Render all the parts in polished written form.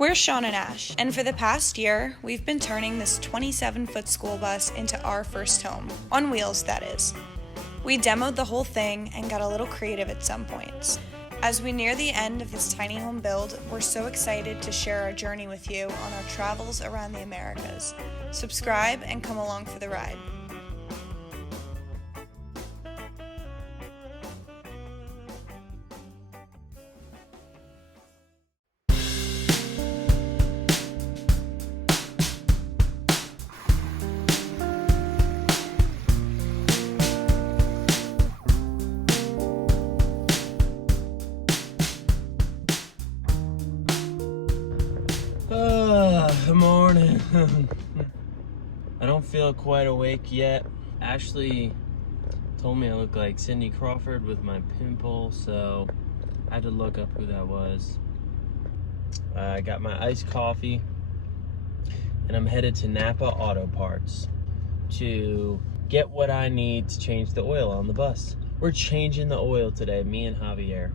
We're Shawn and Ash, and for the past year, we've been turning this 27-foot school bus into our first home, on wheels that is. We demoed the whole thing and got a little creative at some points. As we near the end of this tiny home build, we're so excited to share our journey with you on our travels around the Americas. Subscribe and come along for the ride. Good morning. I don't feel quite awake yet. Ashley told me I look like Cindy Crawford with my pimple, so I had to look up who that was. I got my iced coffee, and I'm headed to Napa Auto Parts to get what I need to change the oil on the bus. We're changing the oil today, me and Javier.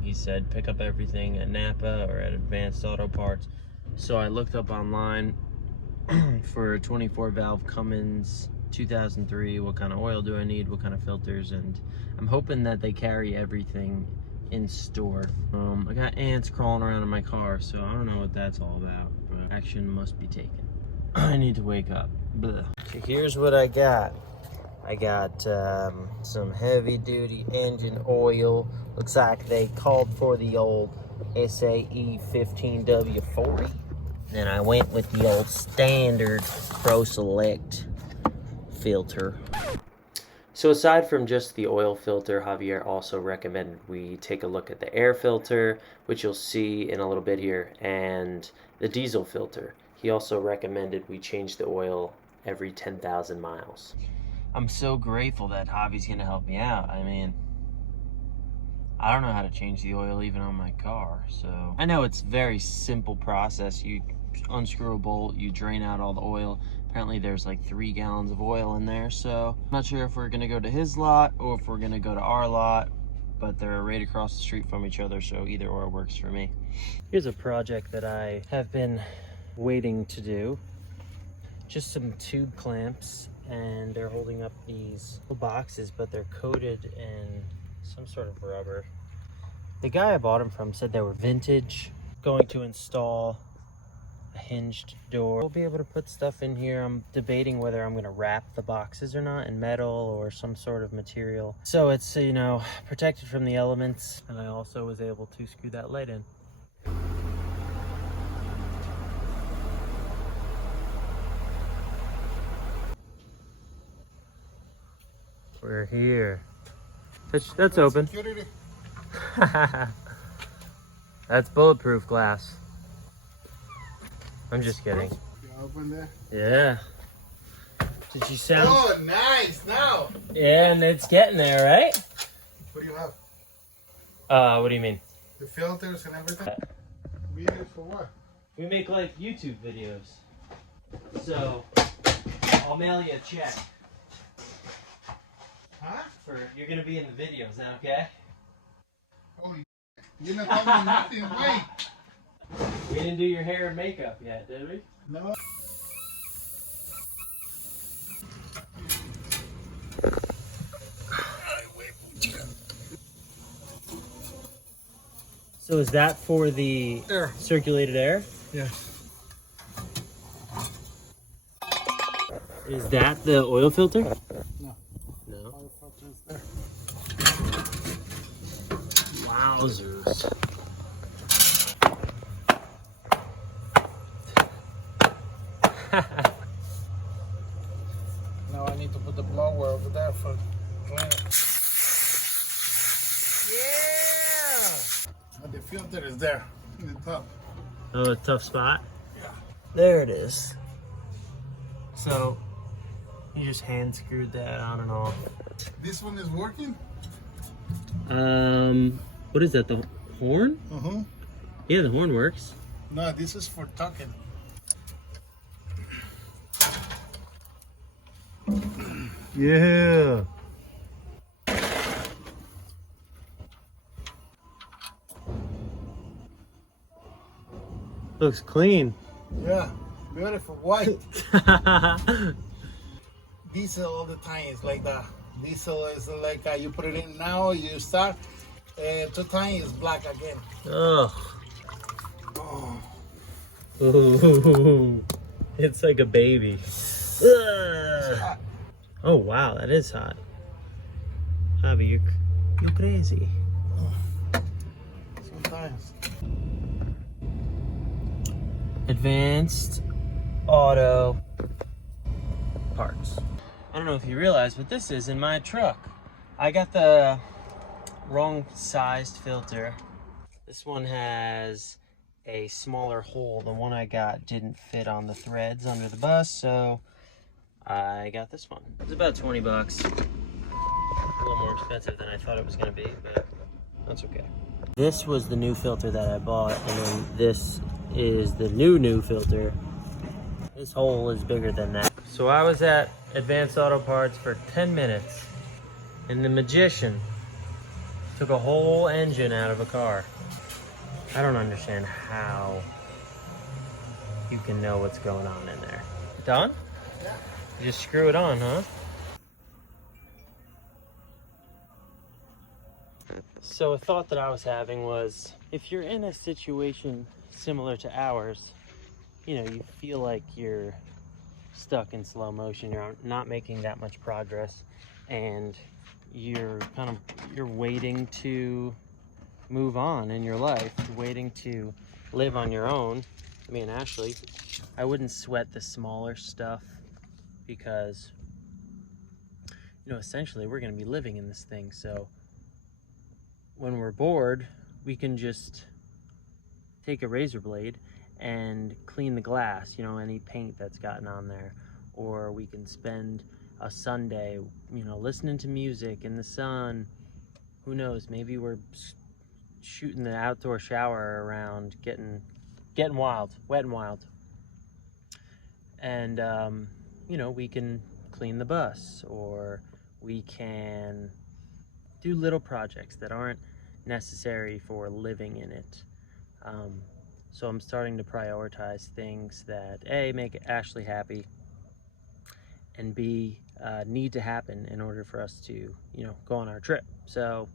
He said pick up everything at Napa or at Advanced Auto Parts. So I looked up online for a 24 valve Cummins 2003, what kind of oil do I need, what kind of filters, and I'm hoping that they carry everything in store. I got ants crawling around in my car, so I don't know what that's all about, but action must be taken. I need to wake up. Blah. So here's what I got. I got some heavy duty engine oil. Looks like they called for the old SAE 15W40. Then I went with the old standard Pro Select filter. So aside from just the oil filter, Javier also recommended we take a look at the air filter, which you'll see in a little bit here, and the diesel filter. He also recommended we change the oil every 10,000 miles. I'm so grateful that Javi's gonna help me out. I mean, I don't know how to change the oil even on my car, so I know it's a very simple process. You unscrew a bolt, you drain out all the oil. Apparently there's like 3 gallons of oil in there, so I'm not sure if we're gonna go to his lot or if we're gonna go to our lot, but they're right across the street from each other, so either or works for me. Here's a project that I have been waiting to do. Just some tube clamps, and they're holding up these little boxes, but they're coated in some sort of rubber. The guy I bought them from said they were vintage. Going to install a hinged door. We'll be able to put stuff in here. I'm debating whether I'm gonna wrap the boxes or not in metal or some sort of material, so it's, you know, protected from the elements. And I also was able to screw that light in. We're here. That's open. That's bulletproof glass. I'm just kidding. You open there? Yeah. Did you sound? Oh, nice! Now. Yeah, and it's getting there, right? What do you have? What do you mean? The filters and everything. We use it for what? We make like YouTube videos. So I'll mail you a check. Huh? You're gonna be in the video, is that okay? Holy, you're not telling me nothing. Wait. We didn't do your hair and makeup yet, did we? No. So is that for the Air. Circulated air? Yes. Is that the oil filter? No. No. All the filters there. Wowzers. Now I need to put the blower over there for cleaning. Yeah. And the filter is there in the top. Oh, a tough spot? Yeah. There it is. So, you just hand screwed that on and off. This one is working? What is that, the horn? Uh-huh. Yeah, the horn works. No, this is for tucking. Yeah. Looks clean. Yeah, beautiful white. Diesel all the time is like that. Diesel is like you put it in now, you start, and 2 times it's black again. Ugh. Oh. Ooh, it's like a baby. Ugh. Oh wow, that is hot. Javi, you're crazy. Sometimes. Advanced auto parts. I don't know if you realize, but this is in my truck. I got the wrong sized filter. This one has a smaller hole. The one I got didn't fit on the threads under the bus, so I got this one. It's about 20 bucks. A little more expensive than I thought it was gonna be, but that's okay. This was the new filter that I bought, and then this is the new filter. This hole is bigger than that. So I was at Advanced Auto Parts for 10 minutes, and the magician took a whole engine out of a car. I don't understand how you can know what's going on in there. Done? Yeah. You just screw it on, huh? So a thought that I was having was, if you're in a situation similar to ours, you know, you feel like you're stuck in slow motion, you're not making that much progress, and you're waiting to move on in your life, waiting to live on your own. I mean, Ashley, I wouldn't sweat the smaller stuff because, you know, essentially we're going to be living in this thing. So when we're bored, we can just take a razor blade and clean the glass, you know, any paint that's gotten on there. Or we can spend a Sunday, you know, listening to music in the sun. Who knows, maybe we're shooting the outdoor shower around, getting wild, wet and wild. And, you know, we can clean the bus, or we can do little projects that aren't necessary for living in it. So I'm starting to prioritize things that A, make Ashley happy, and B, need to happen in order for us to, you know, go on our trip. So,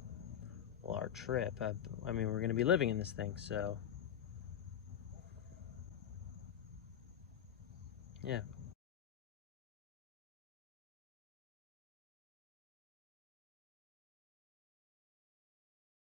well, our trip, I mean, we're going to be living in this thing, so yeah.